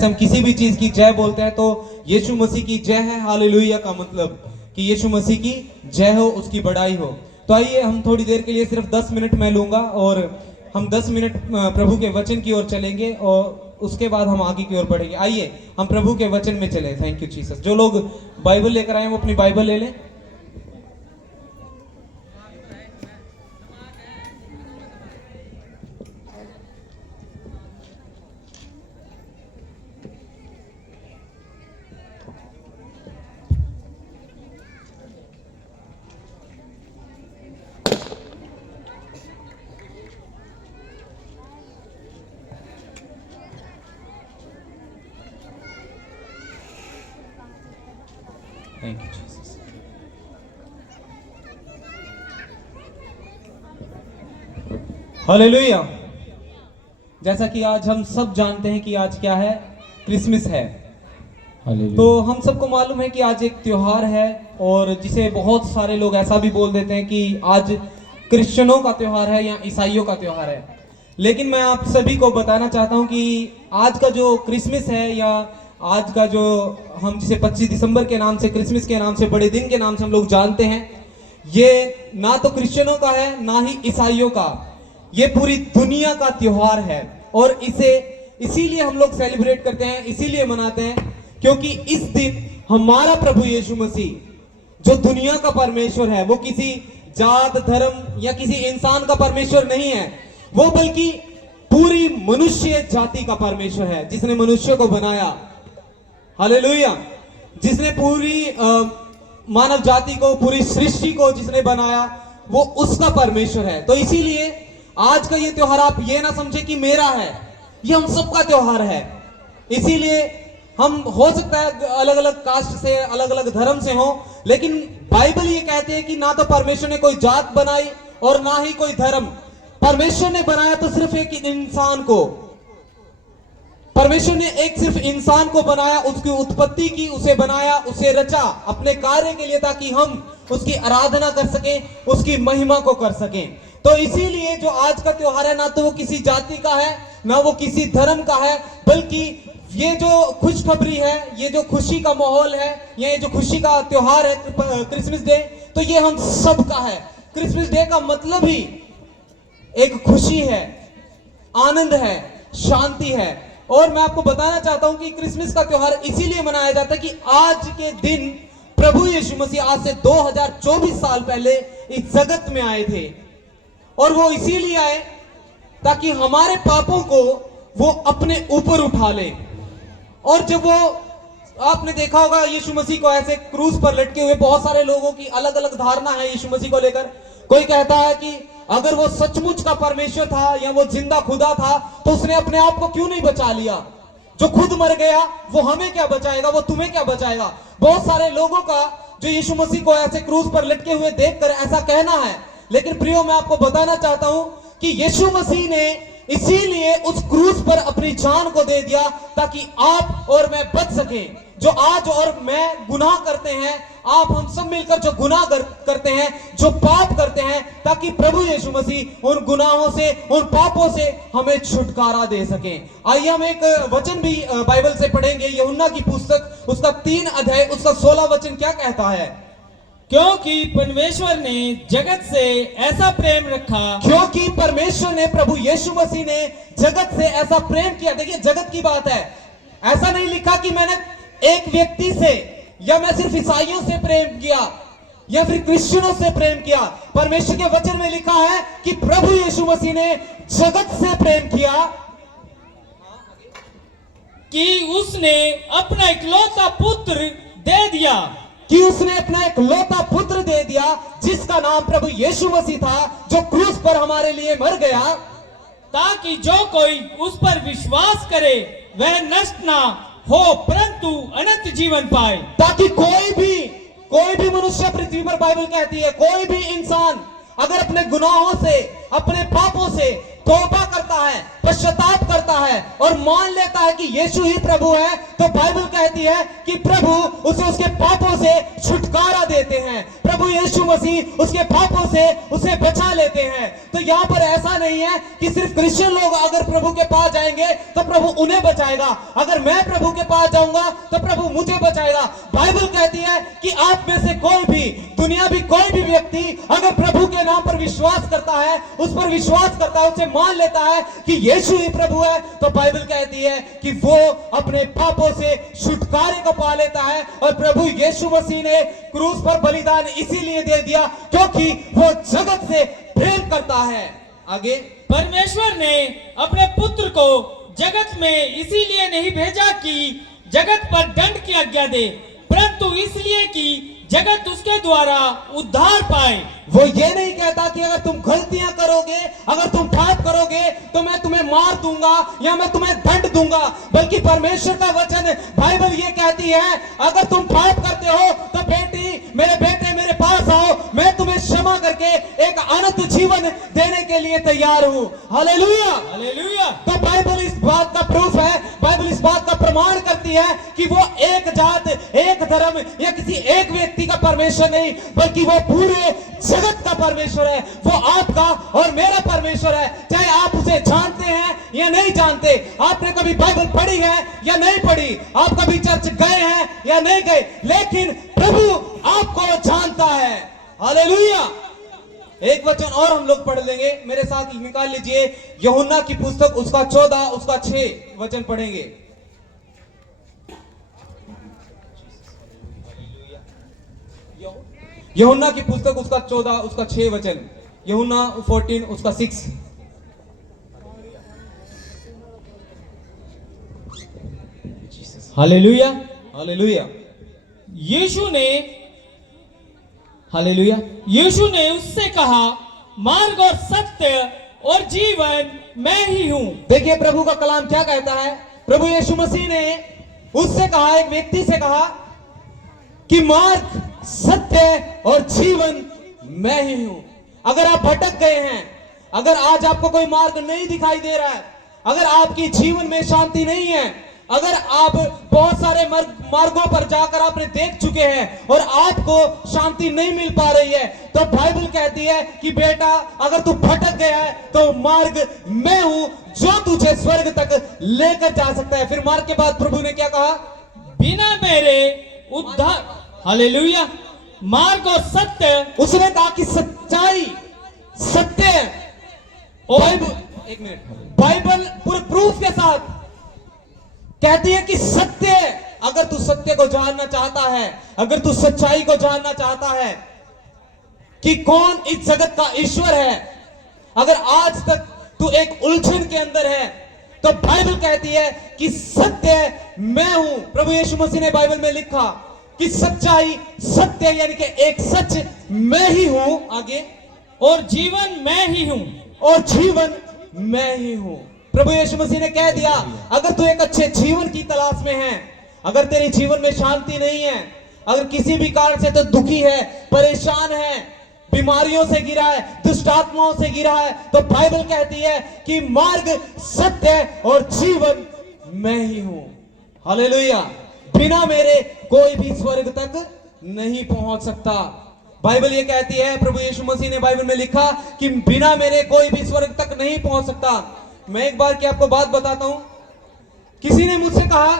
जैसे हम किसी भी चीज की जय बोलते हैं तो यीशु मसीह की जय है हालेलुया का मतलब कि यीशु मसीह की जय हो, उसकी बड़ाई हो। तो आइए हम थोड़ी देर के लिए सिर्फ 10 मिनट मैं लूंगा और हम 10 मिनट प्रभु के वचन की ओर चलेंगे और उसके बाद हम आगे की ओर बढ़ेंगे। आइए हम प्रभु के वचन में चले। Thank you Jesus. जो लोग बाइबल लेकर आए वो अपनी बाइबल ले लें। Thank you Jesus. हालेलुया। जैसा कि आज हम सब जानते हैं कि आज क्या है, क्रिसमस है। तो हम सबको मालूम है कि आज एक त्योहार है और जिसे बहुत सारे लोग ऐसा भी बोल देते हैं कि आज क्रिश्चियनों का त्योहार है या ईसाइयों का त्योहार है। लेकिन मैं आप सभी को बताना चाहता हूं कि आज का जो क्रिसमस है या आज का जो हम जिसे 25 दिसंबर के नाम से, क्रिसमस के नाम से, बड़े दिन के नाम से हम लोग जानते हैं, ये ना तो क्रिश्चियनों का है ना ही ईसाइयों का, ये पूरी दुनिया का त्योहार है। और इसे इसीलिए हम लोग सेलिब्रेट करते हैं, इसीलिए मनाते हैं क्योंकि इस दिन हमारा प्रभु यीशु मसीह जो दुनिया का परमेश्वर है, वो किसी जात धर्म या किसी इंसान का परमेश्वर नहीं है, वो बल्कि पूरी मनुष्य जाति का परमेश्वर है, जिसने मनुष्य को बनाया। हालेलुया। जिसने पूरी मानव जाति को, पूरी सृष्टि को जिसने बनाया, वो उसका परमेश्वर है। तो इसीलिए आज का ये त्योहार आप ये ना समझे कि मेरा है, ये हम सबका त्योहार है। इसीलिए हम हो सकता है अलग अलग कास्ट से, अलग अलग धर्म से हो, लेकिन बाइबल ये कहते हैं कि ना तो परमेश्वर ने कोई जात बनाई और ना ही कोई धर्म। परमेश्वर ने बनाया तो सिर्फ एक इंसान को। परमेश्वर ने एक सिर्फ इंसान को बनाया, उसकी उत्पत्ति की, उसे बनाया, उसे रचा अपने कार्य के लिए, ताकि हम उसकी आराधना कर सकें, उसकी महिमा को कर सकें। तो इसीलिए जो आज का त्योहार है, ना तो वो किसी जाति का है, ना वो किसी धर्म का है, बल्कि ये जो खुशखबरी है, ये जो खुशी का माहौल है, ये जो खुशी का त्योहार है क्रिसमस डे, तो ये हम सब का है। क्रिसमस डे का मतलब ही एक खुशी है, आनंद है, शांति है। और मैं आपको बताना चाहता हूं कि क्रिसमस का त्योहार इसीलिए मनाया जाता है कि आज के दिन प्रभु यीशु मसीह आज से 2024 साल पहले इस जगत में आए थे। और वो इसीलिए आए ताकि हमारे पापों को वो अपने ऊपर उठा ले। और जब वो, आपने देखा होगा यीशु मसीह को ऐसे क्रूज पर लटके हुए, बहुत सारे लोगों की अलग अलग धारणा है यीशु मसीह को लेकर। कोई कहता है कि अगर वो सचमुच का परमेश्वर था या वो जिंदा खुदा था तो उसने अपने आप को क्यों नहीं बचा लिया? जो खुद मर गया वो हमें क्या बचाएगा, वो तुम्हें क्या बचाएगा? बहुत सारे लोगों का जो यीशु मसीह को ऐसे क्रूज पर लटके हुए देखकर ऐसा कहना है। लेकिन प्रियो, मैं आपको बताना चाहता हूं कि यीशु मसीह ने इसीलिए उस क्रूज पर अपनी जान को दे दिया ताकि आप और मैं बच सके। जो आज और मैं गुनाह करते हैं, आप हम सब मिलकर जो गुनाह करते हैं, जो पाप करते हैं, ताकि प्रभु यीशु मसीह उन गुनाहों से, उन पापों से हमें छुटकारा दे सके। आइए हम एक वचन भी बाइबल से पढ़ेंगे, यूहन्ना की पुस्तक, उसका 3 अध्याय, उसका 16 वचन क्या कहता है? क्योंकि परमेश्वर ने जगत से ऐसा प्रेम रखा, क्योंकि परमेश्वर ने, प्रभु यीशु मसीह ने जगत से ऐसा प्रेम किया। देखिए, जगत की बात है। ऐसा नहीं लिखा कि मैंने एक व्यक्ति से या मैं सिर्फ ईसाइयों से प्रेम किया या फिर क्रिश्चियनों से प्रेम किया। परमेश्वर के वचन में लिखा है कि प्रभु यीशु मसीह ने जगत से प्रेम किया कि उसने अपना इकलौता पुत्र दे दिया, कि उसने अपना इकलौता पुत्र दे दिया, जिसका नाम प्रभु यीशु मसीह था, जो क्रूस पर हमारे लिए मर गया, ताकि जो कोई उस पर विश्वास करे वह नष्ट ना हो परंतु अनंत जीवन पाए। ताकि कोई भी मनुष्य पृथ्वी पर, बाइबल कहती है, कोई भी इंसान अगर अपने गुनाहों से, अपने पापों से तौबा करता है, पश्चाताप करता है और मान लेता है कि यीशु ही प्रभु है, तो बाइबल कहती है कि प्रभु उसे उसके पापों से छुटकारा देते हैं। प्रभु यीशु मसीह उसके पापों से उसे बचा लेते हैं। तो यहाँ पर ऐसा नहीं है कि सिर्फ क्रिश्चियन लोग अगर प्रभु के पास जाएंगे तो प्रभु उन्हें बचाएगा, अगर मैं प्रभु के पास जाऊंगा तो प्रभु मुझे बचाएगा। बाइबल कहती है कि आप में से कोई भी, दुनिया भी कोई भी व्यक्ति अगर प्रभु के नाम पर विश्वास करता है, उस पर विश्वास करता है, उसे मान लेता है कि यीशु ही प्रभु है, तो बाइबल कहती है कि वो अपने पापों से छुटकारे को पा लेता है। और प्रभु यीशु मसीह ने क्रूस पर बलिदान इसीलिए दे दिया क्योंकि वो जगत से प्रेम करता है। आगे, परमेश्वर ने अपने पुत्र को जगत में इसीलिए नहीं भेजा कि जगत पर दंड की आज्ञा दे, परंतु इसलिए कि जगत उसके द्वारा उद्धार पाए। वो ये नहीं कहता कि अगर तुम गलतियां करोगे, अगर तुम पाप करोगे तो मैं तुम्हें मार दूंगा या मैं तुम्हें दंड दूंगा, बल्कि परमेश्वर का वचन बाइबल ये कहती है अगर तुम पाप करते हो तो मेरे बेटे मेरे पास आओ, मैं तुम्हें क्षमा करके एक अनंत जीवन देने के लिए तैयार हूं। Hallelujah, hallelujah. तो बाइबल इस बात का प्रूफ है, बाइबल इस बात का प्रमाण करती है कि वो एक जात, एक धर्म या किसी एक व्यक्ति का परमेश्वर नहीं, बल्कि वो पूरे जगत का परमेश्वर है। वो आपका और मेरा परमेश्वर है, चाहे आप उसे जानते हैं या नहीं जानते। आपने कभी बाइबल पढ़ी है या नहीं पढ़ी, आप कभी चर्च गए हैं या नहीं गए, लेकिन प्रभु आपको जानता है। हालेलुया। एक वचन और हम लोग पढ़ लेंगे, मेरे साथ निकाल लीजिए यूहन्ना की पुस्तक उसका 14 उसका 6 वचन पढ़ेंगे। यूहन्ना की पुस्तक उसका 14 उसका 6 वचन, यूहन्ना 14 उसका 6। Hallelujah, hallelujah. यीशु ने उससे कहा, मार्ग और सत्य और जीवन मैं ही हूं। देखिए प्रभु का कलाम क्या कहता है। प्रभु यीशु मसीह ने उससे कहा, एक व्यक्ति से कहा कि मार्ग, सत्य और जीवन मैं ही हूं। अगर आप भटक गए हैं, अगर आज आपको कोई मार्ग नहीं दिखाई दे रहा है, अगर आपकी जीवन में शांति नहीं है, अगर आप बहुत सारे मार्गों पर जाकर आपने देख चुके हैं और आपको शांति नहीं मिल पा रही है, तो बाइबल कहती है कि बेटा अगर तू भटक गया है तो मार्ग मैं हूं जो तुझे स्वर्ग तक लेकर जा सकता है। फिर मार्ग के बाद प्रभु ने क्या कहा, बिना मेरे उद्धार। हालेलुया। मार्ग और सत्य, उसने कहा कि सच्चाई, सत्य, बाइबल, एक मिनट, बाइबल पूरे प्रूफ के साथ कहती है कि सत्य, अगर तू सत्य को जानना चाहता है, अगर तू सच्चाई को जानना चाहता है कि कौन इस जगत का ईश्वर है, अगर आज तक तू एक उलझन के अंदर है, तो बाइबल कहती है कि सत्य मैं हूं। प्रभु यीशु मसीह ने बाइबल में लिखा कि सच्चाई, सत्य यानी कि एक सच मैं ही हूं। आगे, और जीवन मैं ही हूं, और जीवन मैं ही हूं। प्रभु यीशु मसीह ने कह दिया अगर तू एक अच्छे जीवन की तलाश में है, अगर तेरे जीवन में शांति नहीं है, अगर किसी भी कारण से तो दुखी है, परेशान है, बीमारियों से गिरा है, दुष्ट आत्माओं से गिरा है, तो बाइबल कहती है कि मार्ग, सत्य और जीवन मैं ही हूं। हालेलुया। बिना मेरे कोई भी स्वर्ग तक नहीं पहुंच सकता। बाइबल ये कहती है, प्रभु यीशु मसीह ने बाइबल में लिखा कि बिना मेरे कोई भी स्वर्ग तक नहीं पहुंच सकता। मैं एक बार की आपको बात बताता हूं। किसी ने मुझसे कहा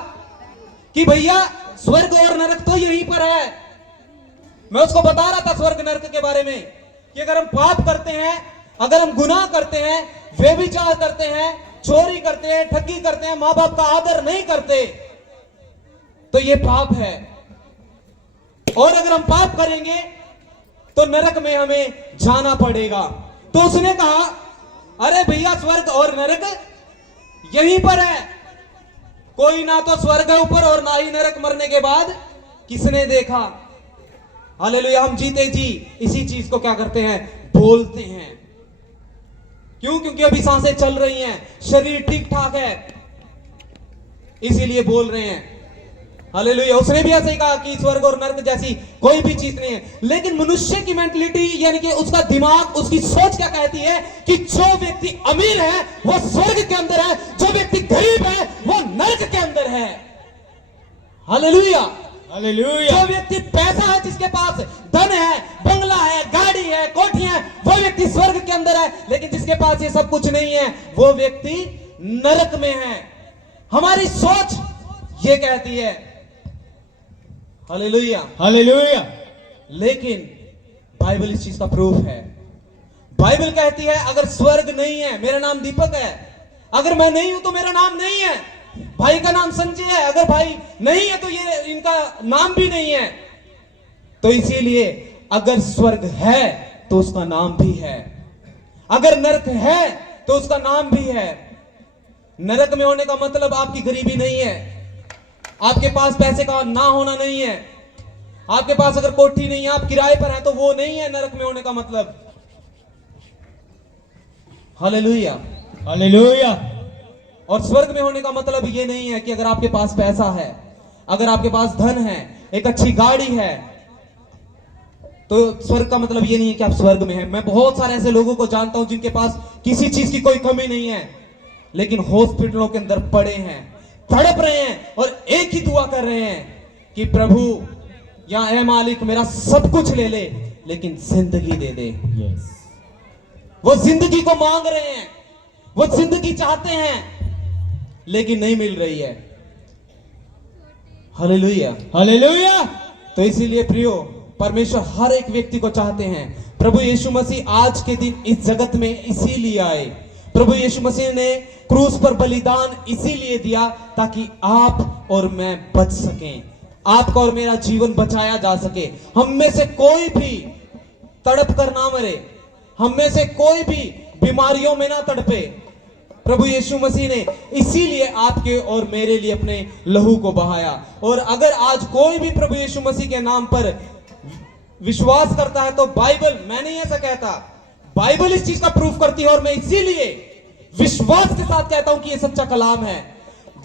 कि भैया स्वर्ग और नरक तो यहीं पर है। मैं उसको बता रहा था स्वर्ग नरक के बारे में कि अगर हम पाप करते हैं, अगर हम गुनाह करते हैं, व्यभिचार करते हैं, चोरी करते हैं, ठगी करते हैं, मां बाप का आदर नहीं करते, तो ये पाप है। और अगर हम पाप करेंगे तो नरक में हमें जाना पड़ेगा। तो उसने कहा अरे भैया स्वर्ग और नरक यहीं पर है, कोई ना तो स्वर्ग है ऊपर और ना ही नरक मरने के बाद किसने देखा। हालेलुया। हम जीते जी इसी चीज को क्या करते हैं, बोलते हैं। क्यों? क्योंकि अभी सांसें चल रही हैं, शरीर ठीक ठाक है, इसीलिए बोल रहे हैं। हालेलुया। उसने भी ऐसे ही कहा कि स्वर्ग और नरक जैसी कोई भी चीज नहीं है, लेकिन मनुष्य की मेंटलिटी यानी कि उसका दिमाग, उसकी सोच क्या कहती है कि जो व्यक्ति अमीर है वो स्वर्ग के अंदर है, जो व्यक्ति गरीब है वो नरक के अंदर है। हालेलुया। हालेलुया। जो व्यक्ति पैसा है, जिसके पास धन है, बंगला है, गाड़ी है, कोठियां है, वो व्यक्ति स्वर्ग के अंदर है, लेकिन जिसके पास ये सब कुछ नहीं है वो व्यक्ति नरक में है। हमारी सोच ये कहती है। हालेलुया। हालेलुया। लेकिन बाइबल इस चीज का प्रूफ है। बाइबल कहती है अगर स्वर्ग नहीं है, मेरा नाम दीपक है, अगर मैं नहीं हूं तो मेरा नाम नहीं है, भाई का नाम संजय है, अगर भाई नहीं है तो ये इनका नाम भी नहीं है। तो इसीलिए अगर स्वर्ग है तो उसका नाम भी है, अगर नरक है तो उसका नाम भी है। नरक में होने का मतलब आपकी गरीबी नहीं है, आपके पास पैसे का ना होना नहीं है, आपके पास अगर कोठी नहीं है, आप किराए पर हैं, तो वो नहीं है नरक में होने का मतलब। हालेलुया। हालेलुया। और स्वर्ग में होने का मतलब ये नहीं है कि अगर आपके पास पैसा है, अगर आपके पास धन है, एक अच्छी गाड़ी है, तो स्वर्ग का मतलब ये नहीं है कि आप स्वर्ग में हैं। मैं बहुत सारे ऐसे लोगों को जानता हूं जिनके पास किसी चीज की कोई कमी नहीं है, लेकिन हॉस्पिटलों के अंदर पड़े हैं, तड़प रहे हैं और एक ही दुआ कर रहे हैं कि प्रभु या ऐ मालिक मेरा सब कुछ ले ले, लेकिन जिंदगी दे दे। यस। वो जिंदगी को मांग रहे हैं, वो जिंदगी चाहते हैं, लेकिन नहीं मिल रही है। हालेलुया। हालेलुया। तो इसीलिए प्रियो, परमेश्वर हर एक व्यक्ति को चाहते हैं। प्रभु यीशु मसीह आज के दिन इस जगत में इसीलिए आए। प्रभु यीशु मसीह ने क्रूस पर बलिदान इसीलिए दिया ताकि आप और मैं बच सकें, आपका और मेरा जीवन बचाया जा सके। हम में से कोई भी तड़प कर ना मरे, हम में से कोई भी बीमारियों में ना तड़पे। प्रभु यीशु मसीह ने इसीलिए आपके और मेरे लिए अपने लहू को बहाया। और अगर आज कोई भी प्रभु यीशु मसीह के नाम पर विश्वास करता है तो बाइबल, मैं नहीं ऐसा कहता, बाइबल इस चीज का प्रूफ करती है, और मैं इसीलिए विश्वास के साथ कहता हूं कि यह सच्चा कलाम है।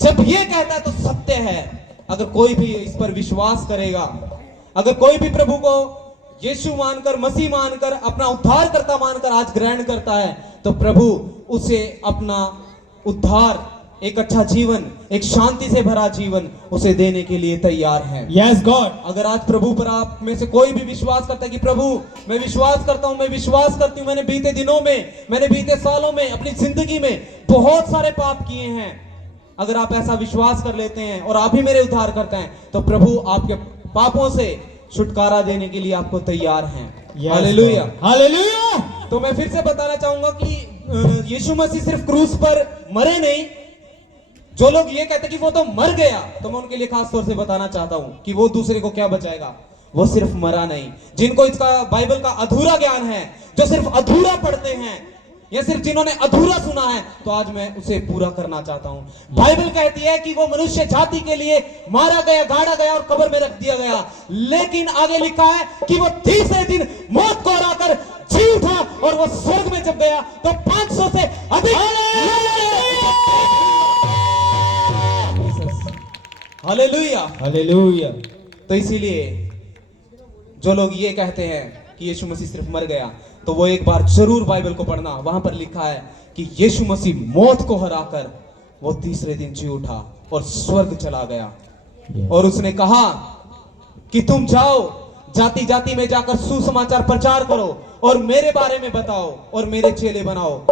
जब यह कहता है तो सत्य है। अगर कोई भी इस पर विश्वास करेगा, अगर कोई भी प्रभु को यीशु मानकर, मसीह मानकर, अपना उद्धारकर्ता मानकर आज ग्रहण करता है, तो प्रभु उसे अपना उद्धार, एक अच्छा जीवन, एक शांति से भरा जीवन उसे देने के लिए तैयार है। Yes God. अगर आज प्रभु पर आप में से कोई भी विश्वास करता है कि प्रभु मैं विश्वास करता हूं, मैं विश्वास करती हूं, मैंने बीते दिनों में, मैंने बीते सालों में, अपनी जिंदगी में बहुत सारे पाप किए हैं, अगर आप ऐसा विश्वास कर लेते हैं और आप ही मेरे उद्धार करते हैं, तो प्रभु आपके पापों से छुटकारा देने के लिए आपको तैयार हैं। हालेलुया। हालेलुया। तो मैं फिर से बताना चाहूंगा कि यीशु मसीह सिर्फ क्रूस पर मरे नहीं। जो लोग ये कहते कि वो तो मर गया, तो मैं उनके लिए खास तौर से बताना चाहता हूं कि वो दूसरे को क्या बचाएगा। वो सिर्फ मरा नहीं। जिनको इसका बाइबल का अधूरा ज्ञान है, जो सिर्फ अधूरा पढ़ते हैं या सिर्फ जिन्होंने अधूरा सुना है, तो आज मैं उसे पूरा करना चाहता हूं। बाइबल कहती है कि वो मनुष्य जाति के लिए मारा गया, गाड़ा गया और कब्र में रख दिया गया, लेकिन आगे लिखा है कि वो तीसरे दिन मौत को हराकर जी उठा और वो स्वर्ग में जब गया तो 500 से अधिक। हालेलुया। हालेलुया। तो इसीलिए जो लोग ये कहते हैं कि यीशु मसीह सिर्फ मर गया, तो वो एक बार जरूर बाइबल को पढ़ना। वहां पर लिखा है कि यीशु मसीह मौत को हराकर वो तीसरे दिन जी उठा और स्वर्ग चला गया। और उसने कहा कि तुम जाओ, जाति जाति में जाकर सुसमाचार प्रचार करो और मेरे बारे में बताओ और मेरे चेले बनाओ,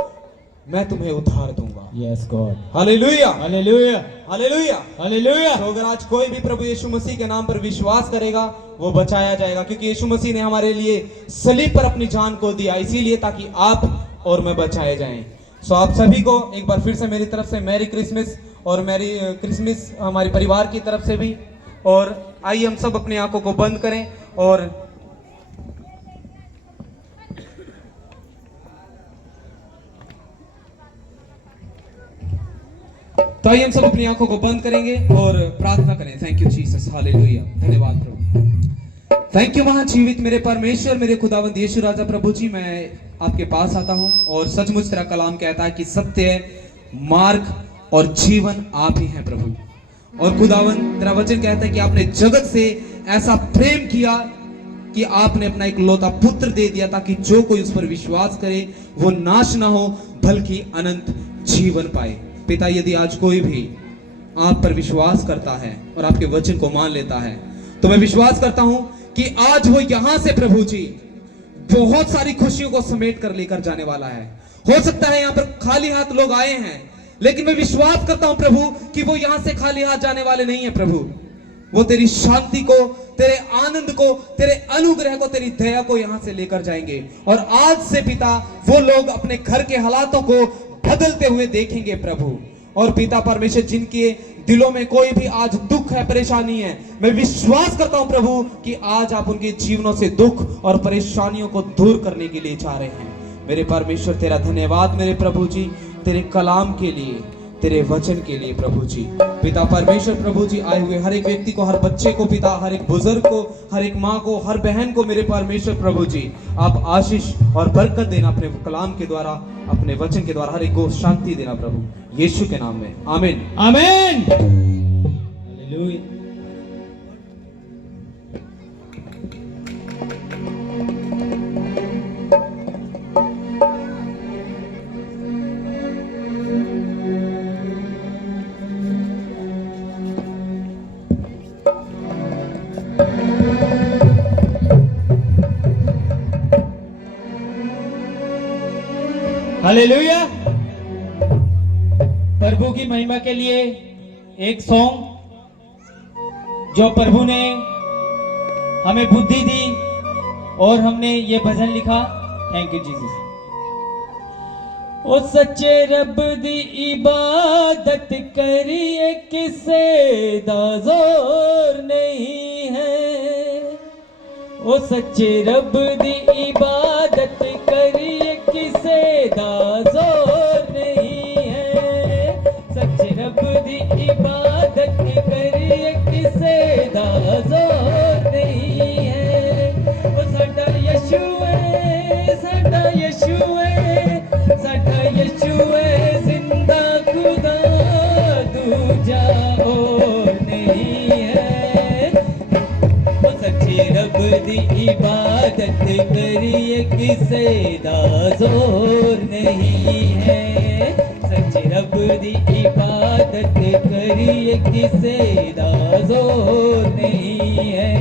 मैं तुम्हें उद्धार दूंगा। Yes God. Hallelujah. Hallelujah. Hallelujah. Hallelujah. तो अगर आज कोई भी प्रभु यीशु मसीह के नाम पर विश्वास करेगा, वो बचाया जाएगा, क्योंकि यीशु मसीह ने हमारे लिए सलीब पर अपनी जान को दिया, इसीलिए ताकि आप और मैं बचाए जाएं। सो आप सभी को एक बार फिर से मेरी तरफ से मैरी क्रिसमस और मैरी क्रिसमस हमारे परिवार की तरफ से भी। और आइए हम सब अपनी आंखों को बंद करें और तो आइए हम सब अपनी आंखों को बंद करेंगे और प्रार्थना करें। Thank you Jesus. हालेलुया। धन्यवाद प्रभु। थैंक यू महाजीवित मेरे परमेश्वर, मेरे खुदावंद यीशु राजा प्रभु जी, मैं आपके पास आता हूं और सचमुच तेरा कलाम कहता है कि सत्य, मार्ग और जीवन आप ही हैं प्रभु। और खुदावन तेरा वचन कहता है कि आपने जगत से ऐसा प्रेम किया कि आपने अपना एक लौता पुत्र दे दिया ताकि जो कोई उस पर विश्वास करे वो नाश ना हो बल्कि अनंत जीवन पाए। पिता, यदि आज कोई भी आप पर विश्वास करता है और आपके वचन को मान लेता है तो मैं विश्वास करता हूं कि आज वो यहां से प्रभु जी बहुत सारी खुशियों को समेट कर लेकर जाने वाला है। हो सकता है यहां पर खाली हाथ लोग आए हैं, लेकिन मैं विश्वास करता हूं प्रभु कि वो यहां से खाली हाथ जाने वाले नहीं है। प्रभु, वो तेरी शांति को, तेरे आनंद को, तेरे अनुग्रह को, तेरी दया को यहां से लेकर जाएंगे। और आज से पिता वो लोग अपने घर के हालातों को बदलते हुए देखेंगे प्रभु। और पिता परमेश्वर, जिनके दिलों में कोई भी आज दुख है, परेशानी है, मैं विश्वास करता हूं प्रभु कि आज आप उनके जीवनों से दुख और परेशानियों को दूर करने के लिए जा रहे हैं। मेरे परमेश्वर, तेरा धन्यवाद मेरे प्रभु जी, तेरे कलाम के लिए, तेरे वचन के लिए प्रभु जी। पिता परमेश्वर प्रभु जी, आए हुए हर एक व्यक्ति को, हर बच्चे को पिता, हर एक बुजुर्ग को, हर एक माँ को, हर बहन को मेरे परमेश्वर प्रभु जी आप आशीष और बरकत देना अपने कलाम के द्वारा, अपने वचन के द्वारा हर एक को शांति देना प्रभु, यीशु के नाम में आमीन। आमीन। हालेलुया। हालेलुया। प्रभु की महिमा के लिए एक सॉन्ग जो प्रभु ने हमें बुद्धि दी और हमने ये भजन लिखा। Thank you Jesus. ओ सच्चे रब दी इबादत करिए किसे दा जोर नहीं है। ओ सच्चे रब दी इबादत करिए किसे दा जोर नहीं है। सच्चे रब दी इबादत करिए किसे दा जोर नहीं है। ओ साडा यीशु है, साडा यीशु है, साडा यीशु है जिंदा खुदा, दूजा और नहीं है। ओ सच्चे रब दी इबादत करिए किसे दा जोर नहीं है। सच्चे रब दी इबादत करिए किसे दा जोर नहीं है।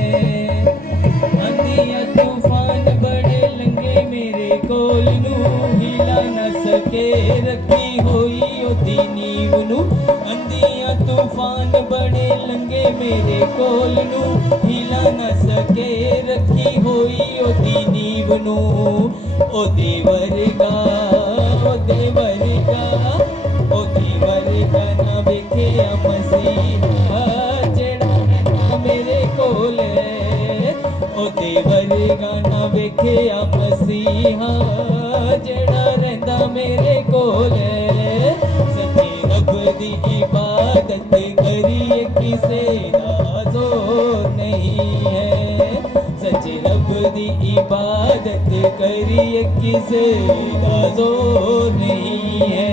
आंधियां तूफान बड़े लंगे मेरे कोल नू, हिला न सके रखी होई ओदी नीव नू। आंधियां तूफान बड़े लंगे मेरे कोल नू, हिला न सके रखी होई ओदी नीव नू। ओदे वर्गा, ओदे वर्गा, ओदे वर्गा ना वेखिया मसीहा जेड़ा मेरे कोल है। ओदे वर्गा ना वेखिया मसीहा जेड़ा रहिंदा मेरे कोल है। सच्चे रब दी इबादत करिए किसे दा जोर नहीं है। सच्चे रब दी इबादत करिए किसे दा जोर नहीं है।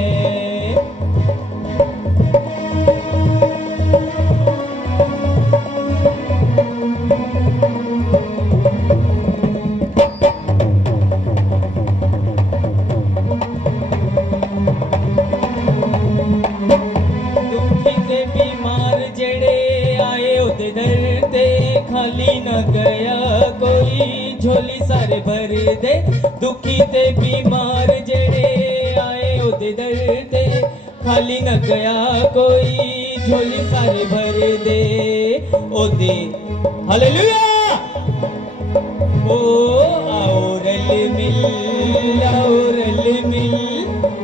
खाली न गया कोई झोली सारे भर दे। दुखी ते बीमार जेड़े आए ओदे दर ते, खाली न गया कोई झोली सारे भर दे ओदे। हालेलुया। ओ आओ रल मिल, आओ रल मिल,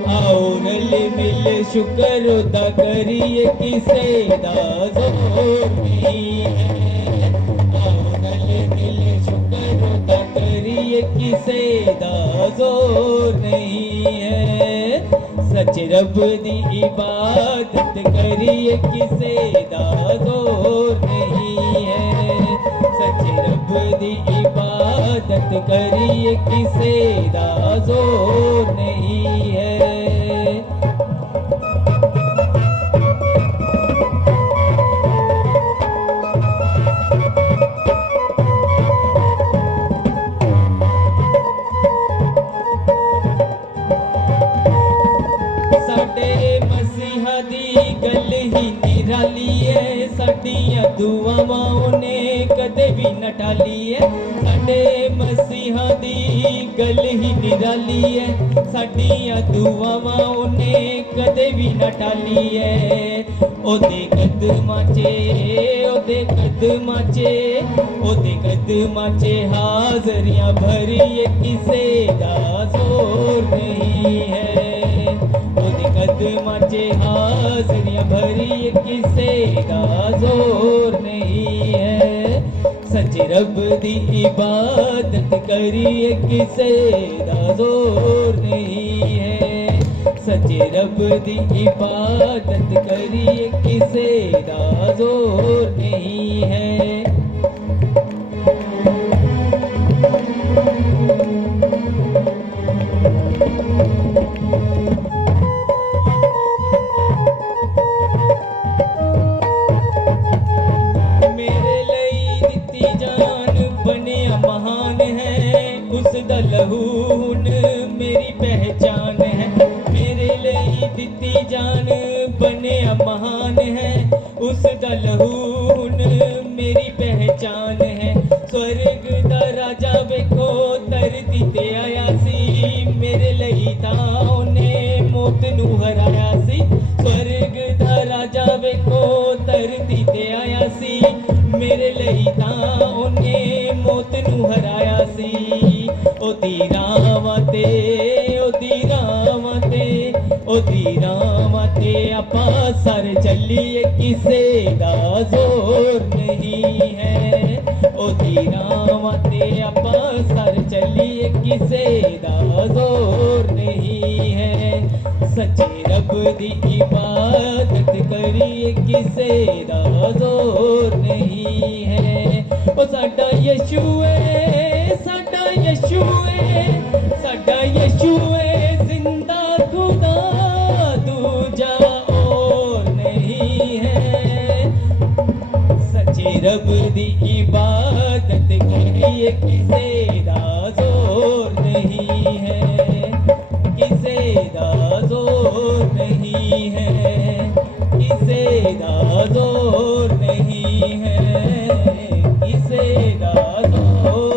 आओ रल मिल शुक्र अदा करिए किसे दा जोर नहीं है। किसे दा जोर नहीं है। सच्चे रब दी इबादत करिए किसे दा जोर नहीं है। सच्चे रब दी इबादत करिए किसे दा जोर नहीं है। ਸਾਡੀਆਂ ਦੁਆਵਾਂ ਉਹਨੇ ਕਦੇ ਵੀ ਨਾ ਟਾਲੀ ਹੈ ਸਾਡੇ ਮਸੀਹਾਂ ਦੀ ਗੱਲ ਹੀ ਨਿਰਾਲੀ ਹੈ ਸਾਡੀਆਂ ਦੁਆਵਾਂ ਉਹਨੇ ਕਦੇ ਵੀ ਨਾ ਟਾਲੀ ਹੈ ਉਹਦੇ ਕਦਮਾਂ 'ਚ ਉਹਦੇ ਕਦਮਾਂ 'ਚ ਉਹਦੇ ਕਦਮਾਂ 'ਚ ਹਾਜ਼ਰੀਆਂ ਭਰੀਏ ਕਿਸੇ ਦਾ ਜ਼ੋਰ ਨਹੀਂ ਹੈ ਉਹਦੇ ਕਦਮਾਂ 'ਚ ਹਾਜ਼ਰੀਆਂ ਭਰੀਏ ਕਿਸੇ ਦਾ ਜ਼ੋਰ ਨਹੀਂ ਹੈ ਸੱਚੇ ਰੱਬ ਦੀ ਇਬਾਦਤ ਕਰੀਏ ਕਿਸੇ ਦਾ ਜ਼ੋਰ ਨਹੀਂ ਹੈ ਸੱਚੇ ਰੱਬ ਦੀ ਇਬਾਦਤ ਕਰੀਏ ਕਿਸੇ ਦਾ ਜ਼ੋਰ ਨਹੀਂ ਹੈ ਮੇਰੇ ਲਈ ਦਿੱਤੀ ਜਾਨ ਬਣਿਆ ਮਹਾਨ ਹੈ ਉਸ ਦਾ ਲਹੂ ਹੁਣ ਮੇਰੀ ਪਹਿਚਾਨ ਹੈ ਮੇਰੇ ਲਈ ਦਿੱਤੀ ਜਾਨ ਬਣਿਆ ਮਹਾਨ ਹੈ ਉਸ ਦਾ ਲਹੂ ਹੁਣ ਮੇਰੀ ਪਹਿਚਾਨ ਹੈ ਸਵਰਗ ਦਾ ਰਾਜਾ ਵੇਖੋ ਧਰਤੀ ਤੇ ਆਇਆ ਸੀ ਮੇਰੇ ਲਈ ਤਾਂ ਉਹਨੇ ਮੌਤ ਨੂੰ ਹਰਾਇਆ ਸੀ ਸਵਰਗ ਦਾ ਰਾਜਾ ਵੇਖੋ ਧਰਤੀ ਤੇ ਆਇਆ ਸੀ ਮੇਰੇ ਲਈ ਤਾਂ ਉਹਨੇ ਮੌਤ ਨੂੰ ਹਰਾਇਆ ਸੀ ਉਹਦੀ ਰਾਹਾਂ ਤੇ ਉਹਦੀ ਰਾਹਾਂ ਤੇ ਉਹਦੀ ਰਾਹਾਂ ਤੇ ਆਪਾਂ ਸਰ ਚੱਲੀਏ ਕਿਸੇ ਦਾ ਜ਼ੋਰ ਨਹੀਂ ਹੈ ਉਹਦੀ ਰਾਹਾਂ ਤੇ ਆਪਾਂ ਸਰ ਚੱਲੀਏ ਕਿਸੇ ਦਾ ਜ਼ੋਰ ਨਹੀਂ ਹੈ ਸੱਚੇ ਰੱਬ ਦੀ ਇਬਾਦਤ ਕਰੀਏ ਕਿਸੇ ਦਾ ਜ਼ੋਰ ਨਹੀਂ ਹੈ ਉਹ ਸਾਡਾ ਯਿਸੂ ਏ ਸਾਡਾ ਯਿਸੂ ਏ ਸਾਡਾ ਯਿਸੂ ਏ ਜ਼ਿੰਦਾ ਖੁਦਾ ਦੂਜਾ ਔਰ ਨਹੀਂ ਹੈ ਸੱਚੇ ਰੱਬ ਦੀ ਇਬਾਦਤ ਕਰੀਏ ਕਿਸੇ ਦਾ ਜ਼ੋਰ ਨਹੀਂ ਹੈ ਕਿਸੇ ਦਾ ਜ਼ੋਰ ਨਹੀਂ ਹੈ ਕਿਸੇ ਦਾ ਜ਼ੋਰ ਨਹੀਂ ਹੈ ਕਿਸੇ ਦਾ ਜ਼ੋਰ